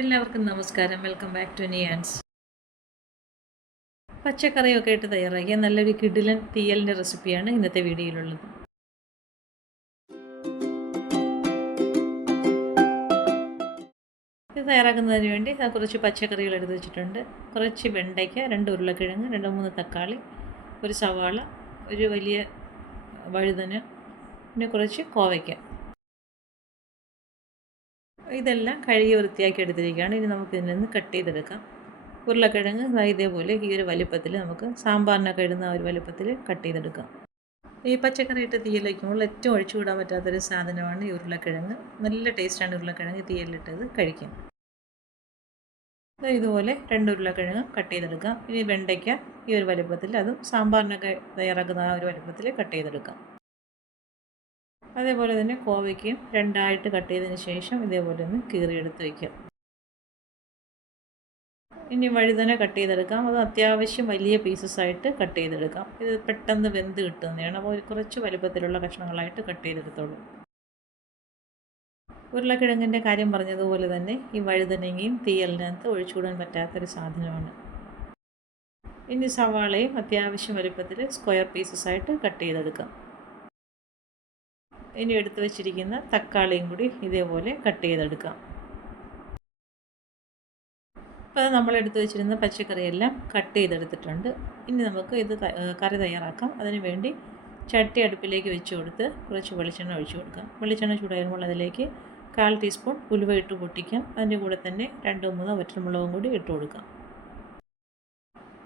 എല്ലാവർക്കും നമസ്കാരം. Welcome back to നിയാൻസ്. പച്ചക്കറിയൊക്കെ ഇട്ട് തയ്യാറാക്കിയ നല്ലൊരു കിടിലൻ തീയലിൻ്റെ റെസിപ്പിയാണ് ഇന്നത്തെ വീഡിയോയിലുള്ളത്. ഇത് തയ്യാറാക്കുന്നതിന് വേണ്ടി കുറച്ച് പച്ചക്കറികൾ എടുത്ത് വെച്ചിട്ടുണ്ട്. കുറച്ച് വെണ്ടയ്ക്ക, 2 ഉരുളക്കിഴങ്ങ്, 2-3 തക്കാളി, ഒരു സവാള, ഒരു വലിയ വഴുതന, പിന്നെ കുറച്ച് കോവയ്ക്ക. ഇതെല്ലാം കഴുകി വൃത്തിയാക്കി എടുത്തിരിക്കുകയാണ്. ഇനി നമുക്ക് ഇതിൽ നിന്ന് കട്ട് ചെയ്തെടുക്കാം. ഉരുളക്കിഴങ്ങ് ഇതേപോലെ ഈ ഒരു വലിപ്പത്തിൽ നമുക്ക് സാമ്പാറിനൊക്കെ ഇടുന്ന ഒരു വലിപ്പത്തിൽ കട്ട് ചെയ്തെടുക്കാം. ഈ പച്ചക്കറി ഇട്ട് തീയൽ വയ്ക്കുമ്പോൾ ഏറ്റവും ഒഴിച്ചുകൂടാൻ പറ്റാത്തൊരു സാധനമാണ് ഈ ഉരുളക്കിഴങ്ങ്. നല്ല ടേസ്റ്റാണ് ഉരുളക്കിഴങ്ങ് തീയലിട്ടത് കഴിക്കാൻ. ഇതുപോലെ 2 ഉരുളക്കിഴങ്ങ് കട്ട് ചെയ്തെടുക്കാം. ഇനി വെണ്ടയ്ക്ക ഈ ഒരു വലിപ്പത്തിൽ, അതും സാമ്പാറിനൊക്കെ തയ്യാറാക്കുന്ന ആ ഒരു വലിപ്പത്തിൽ കട്ട് ചെയ്തെടുക്കാം. അതേപോലെ തന്നെ കോവയ്ക്കയും 2ആയിട്ട് കട്ട് ചെയ്തതിന് ശേഷം ഇതേപോലെ ഒന്ന് കീറിയെടുത്ത് വയ്ക്കാം. ഇനി വഴുതന കട്ട് ചെയ്തെടുക്കാം. അത് അത്യാവശ്യം വലിയ പീസസായിട്ട് കട്ട് ചെയ്തെടുക്കാം. ഇത് പെട്ടെന്ന് വെന്ത് കിട്ടുന്നതാണ്. അപ്പോൾ കുറച്ച് വലുപ്പത്തിലുള്ള കഷ്ണങ്ങളായിട്ട് കട്ട് ചെയ്തെടുത്തോളൂ. ഉരുളക്കിഴങ്ങിൻ്റെ കാര്യം പറഞ്ഞതുപോലെ തന്നെ ഈ വഴുതനങ്ങയും തീയലിനകത്ത് ഒഴിച്ചുകൂടാൻ പറ്റാത്തൊരു സാധനമാണ്. ഇനി സവാളയും അത്യാവശ്യം വലുപ്പത്തിൽ സ്ക്വയർ പീസസായിട്ട് കട്ട് ചെയ്തെടുക്കാം. ഇനി എടുത്തു വച്ചിരിക്കുന്ന തക്കാളിയും കൂടി ഇതേപോലെ കട്ട് ചെയ്തെടുക്കാം. അപ്പോൾ നമ്മൾ എടുത്തു വെച്ചിരുന്ന പച്ചക്കറിയെല്ലാം കട്ട് ചെയ്തെടുത്തിട്ടുണ്ട്. ഇനി നമുക്ക് ഇത് കറി തയ്യാറാക്കാം. അതിന് വേണ്ടി ചട്ടി അടുപ്പിലേക്ക് വെച്ച് കൊടുത്ത് കുറച്ച് വെളിച്ചെണ്ണ ഒഴിച്ച് കൊടുക്കാം. വെളിച്ചെണ്ണ ചൂടാകുമ്പോൾ അതിലേക്ക് 1/4 ടീസ്പൂൺ ഉലുവ ഇട്ട് പൊട്ടിക്കാം. അതിൻ്റെ കൂടെ തന്നെ 2-3 വറ്റൽമുളകും കൂടി ഇട്ട് കൊടുക്കാം.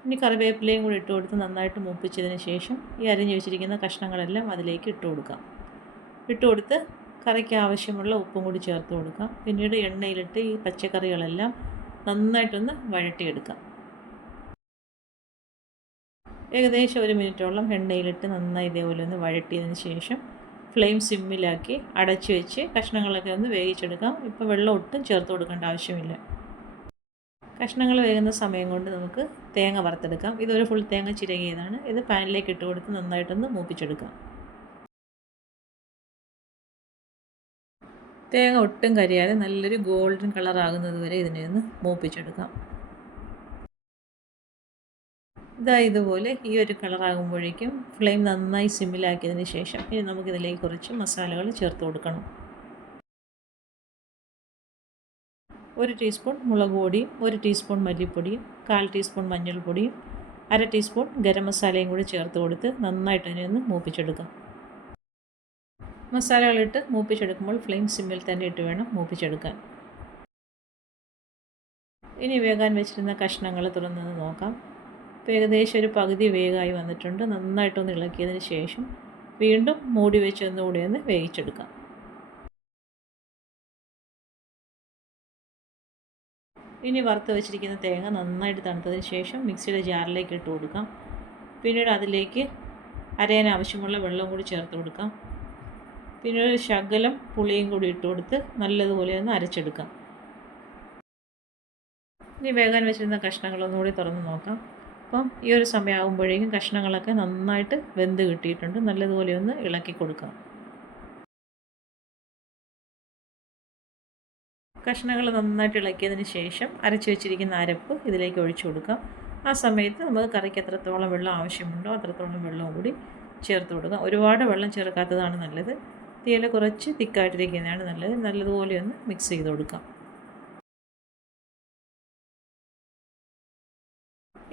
ഇനി കറിവേപ്പിലയും കൂടി ഇട്ട് കൊടുത്ത് നന്നായിട്ട് മൂപ്പിച്ചതിന് ശേഷം ഈ അരിഞ്ഞ് വെച്ചിരിക്കുന്ന കഷ്ണങ്ങളെല്ലാം അതിലേക്ക് ഇട്ട് കൊടുക്കാം. ഇട്ട് കൊടുത്ത് കറിക്ക് ആവശ്യമുള്ള ഉപ്പും കൂടി ചേർത്ത് കൊടുക്കാം. പിന്നീട് എണ്ണയിലിട്ട് ഈ പച്ചക്കറികളെല്ലാം നന്നായിട്ടൊന്ന് വഴട്ടിയെടുക്കാം. ഏകദേശം 1 മിനിറ്റോളം എണ്ണയിലിട്ട് നന്നായി ഇതേപോലെ ഒന്ന് വഴട്ടിയതിന് ശേഷം ഫ്ലെയിം സിമ്മിലാക്കി അടച്ചു വെച്ച് കഷ്ണങ്ങളൊക്കെ ഒന്ന് വേവിച്ചെടുക്കാം. ഇപ്പോൾ വെള്ളം ഒട്ടും ചേർത്ത് കൊടുക്കേണ്ട ആവശ്യമില്ല. കഷ്ണങ്ങൾ വേകുന്ന സമയം കൊണ്ട് നമുക്ക് തേങ്ങ വറുത്തെടുക്കാം. ഇതൊരു ഫുൾ തേങ്ങ ചിരകിയതാണ്. ഇത് പാനിലേക്ക് ഇട്ട് കൊടുത്ത് നന്നായിട്ടൊന്ന് മൂപ്പിച്ചെടുക്കാം. തേങ്ങ ഒട്ടും കരിയാതെ നല്ലൊരു ഗോൾഡൻ കളർ ആകുന്നത് വരെ ഇതിനെ ഒന്ന് മൂപ്പിച്ചെടുക്കാം. ഇതുപോലെ ഈ ഒരു കളറാകുമ്പോഴേക്കും ഫ്ലെയിം നന്നായി സിമ്മിലാക്കിയതിന് ശേഷം ഇനി നമുക്കിതിലേക്ക് കുറച്ച് മസാലകൾ ചേർത്ത് കൊടുക്കണം. 1 ടീസ്പൂൺ മുളക് പൊടിയും, 1 ടീസ്പൂൺ മല്ലിപ്പൊടിയും, 1/4 ടീസ്പൂൺ മഞ്ഞൾപ്പൊടിയും, 1/2 ടീസ്പൂൺ ഗരം മസാലയും കൂടി ചേർത്ത് കൊടുത്ത് നന്നായിട്ട് അതിനെ ഒന്ന് മൂപ്പിച്ചെടുക്കാം. മസാലകളിട്ട് മൂപ്പിച്ചെടുക്കുമ്പോൾ ഫ്ലെയിം സിമ്മിൽ തന്നെ ഇട്ട് വേണം മൂപ്പിച്ചെടുക്കാൻ. ഇനി വേകാൻ വെച്ചിരുന്ന കഷ്ണങ്ങൾ തുറന്നൊന്ന് നോക്കാം. ഇപ്പോൾ ഏകദേശം ഒരു പകുതി വേഗമായി വന്നിട്ടുണ്ട്. നന്നായിട്ടൊന്ന് ഇളക്കിയതിന് ശേഷം വീണ്ടും മൂടി വെച്ച് ഒന്നുകൂടി ഒന്ന് വേവിച്ചെടുക്കാം. ഇനി വറുത്ത് വെച്ചിരിക്കുന്ന തേങ്ങ നന്നായിട്ട് തണുത്തതിന് ശേഷം മിക്സിയുടെ ജാറിലേക്ക് ഇട്ട് കൊടുക്കാം. പിന്നീട് അതിലേക്ക് അരയാൻ ആവശ്യമുള്ള വെള്ളം കൂടി ചേർത്ത് കൊടുക്കാം. പിന്നെ ഒരു ശകലം പുളിയും കൂടി ഇട്ട് കൊടുത്ത് നല്ലതുപോലെ ഒന്ന് അരച്ചെടുക്കാം. ഇനി വേകാൻ വെച്ചിരുന്ന കഷ്ണങ്ങളൊന്നുകൂടി തുറന്ന് നോക്കാം. അപ്പം ഈ ഒരു സമയമാകുമ്പോഴേക്കും കഷ്ണങ്ങളൊക്കെ നന്നായിട്ട് വെന്ത് കിട്ടിയിട്ടുണ്ട്. നല്ലതുപോലെ ഒന്ന് ഇളക്കി കൊടുക്കാം. കഷ്ണങ്ങൾ നന്നായിട്ട് ഇളക്കിയതിന് ശേഷം അരച്ച് വെച്ചിരിക്കുന്ന അരപ്പ് ഇതിലേക്ക് ഒഴിച്ചു കൊടുക്കാം. ആ സമയത്ത് നമുക്ക് കറിക്ക് എത്രത്തോളം വെള്ളം ആവശ്യമുണ്ടോ അത്രത്തോളം വെള്ളവും കൂടി ചേർത്ത് കൊടുക്കാം. ഒരുപാട് വെള്ളം ചേർക്കാത്തതാണ് നല്ലത്. തീയൽ കുറച്ച് തിക്കായിട്ടിരിക്കുന്നതാണ് നല്ലത്. നല്ലതുപോലെ ഒന്ന് മിക്സ് ചെയ്ത് കൊടുക്കാം.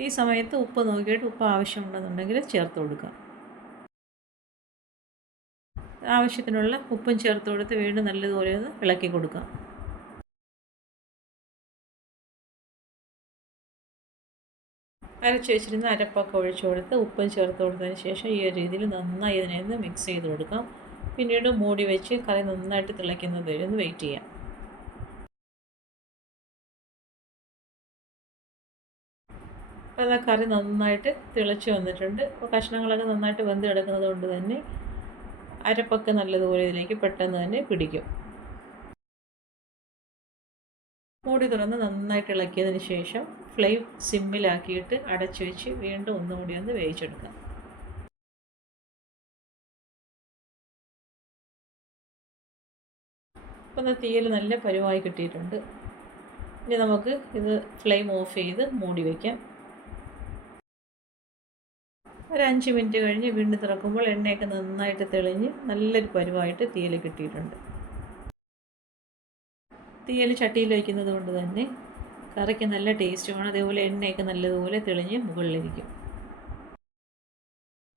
ഈ സമയത്ത് ഉപ്പ് നോക്കിയിട്ട് ഉപ്പ് ആവശ്യമുണ്ടെന്നുണ്ടെങ്കിൽ ചേർത്ത് കൊടുക്കാം. ആവശ്യത്തിനുള്ള ഉപ്പും ചേർത്ത് കൊടുത്ത് വീണ്ടും നല്ലതുപോലെ ഒന്ന് ഇളക്കി കൊടുക്കാം. അരച്ച് വെച്ചിരുന്ന അരപ്പൊക്കെ ഒഴിച്ച് കൊടുത്ത് ഉപ്പും ചേർത്ത് കൊടുത്തതിന് ശേഷം ഈ ഒരു രീതിയിൽ നന്നായി ഇതിനെ ഒന്ന് മിക്സ് ചെയ്ത് കൊടുക്കാം. പിന്നീട് മൂടി വെച്ച് കറി നന്നായിട്ട് തിളയ്ക്കുന്നത് വരെ ഒന്ന് വെയിറ്റ് ചെയ്യാം. അപ്പോൾ കറി നന്നായിട്ട് തിളച്ച് വന്നിട്ടുണ്ട്. അപ്പോൾ കഷ്ണങ്ങളൊക്കെ നന്നായിട്ട് വെന്ത് കിടക്കുന്നത് കൊണ്ട് തന്നെ അരപ്പൊക്കെ നല്ലതുപോലെ ഇതിലേക്ക് പെട്ടെന്ന് തന്നെ പിടിക്കും. മൂടി തുറന്ന് നന്നായിട്ട് ഇളക്കിയതിന് ശേഷം ഫ്ലെയിം സിമ്മിലാക്കിയിട്ട് അടച്ചു വെച്ച് വീണ്ടും ഒന്നുകൂടി ഒന്ന് വേവിച്ചെടുക്കാം. അപ്പോൾ തീയൽ നല്ല പരുവായി കിട്ടിയിട്ടുണ്ട്. ഇനി നമുക്ക് ഇത് ഫ്ലെയിം ഓഫ് ചെയ്ത് മൂടി വയ്ക്കാം. ഒരു 5 മിനിറ്റ് കഴിഞ്ഞ് വീണ്ടും തുറക്കുമ്പോൾ എണ്ണയൊക്കെ നന്നായിട്ട് തെളിഞ്ഞ് നല്ലൊരു പരുവായിട്ട് തീയൽ കിട്ടിയിട്ടുണ്ട്. തീയൽ ചട്ടിയിൽ വയ്ക്കുന്നത് കൊണ്ട് തന്നെ കറിക്ക് നല്ല ടേസ്റ്റുമാണ്. അതേപോലെ എണ്ണയൊക്കെ നല്ലതുപോലെ തെളിഞ്ഞ് മുകളിലിരിക്കും.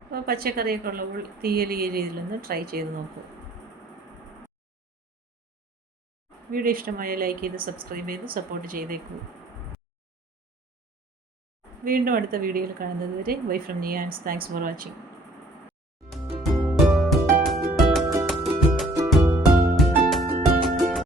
അപ്പോൾ പച്ചക്കറിയൊക്കെ ഉള്ളപ്പോൾ തീയൽ ഈ രീതിയിലൊന്ന് ട്രൈ ചെയ്ത് നോക്കൂ. വീഡിയോ ഇഷ്ടമായ ലൈക്ക് ചെയ്ത് സബ്സ്ക്രൈബ് ചെയ്ത് സപ്പോർട്ട് ചെയ്തേക്കൂ. വീണ്ടും അടുത്ത വീഡിയോയിൽ കാണുന്നത് വരെ ബൈ ഫ്രം നിയാൻസ്. Thanks for watching.